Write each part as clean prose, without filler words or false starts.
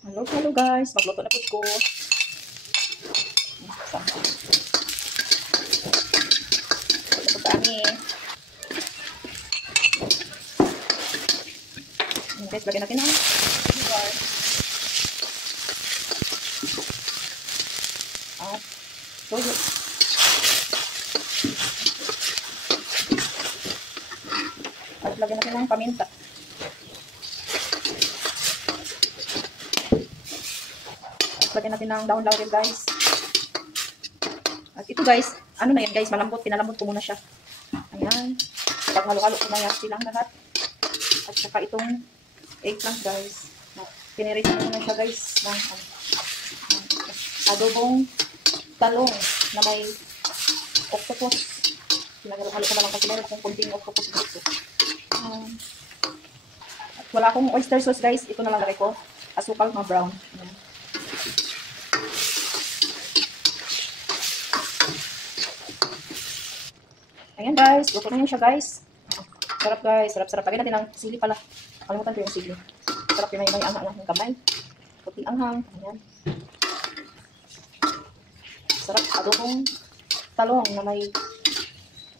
Hello, hello guys. Magluto na po ko. Ito po kami. Guys, lagyan natin ang sugar. At toyo. At lagyan natin ang paminta. Lagyan natin ng daon laurel guys. At ito guys, ano na yan guys, malambot. Pinalambot ko muna siya. Ayan. Pag halo-halo ko na yan silang lahat. At saka itong eggplant guys. Pinirito ko muna siya guys. Ng adobong talong na may octopus. Pinagalo-halo ko na lang kasi meron akong kunting octopus dito. At wala akong oyster sauce guys. Ito na lang lagay ko. Asukal na brown. Ayan. Ayan guys, luto na yun siya guys. Sarap guys, sarap-sarap. Lagyan natin ng sili pala. Nakalimutan ko yung sili. Sarap yun, may anghang ng kamay. Puting anghang. Ayan. Sarap, adobong talong na may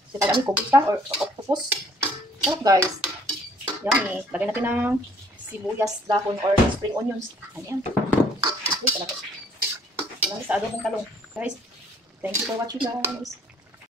sipag kubita or octopus. Sarap guys. Yummy. Lagyan natin ng sibuyas, dahon or spring onions. Ayan. Uy, talaga. Talaga sa adobong talong. Guys, thank you for watching guys.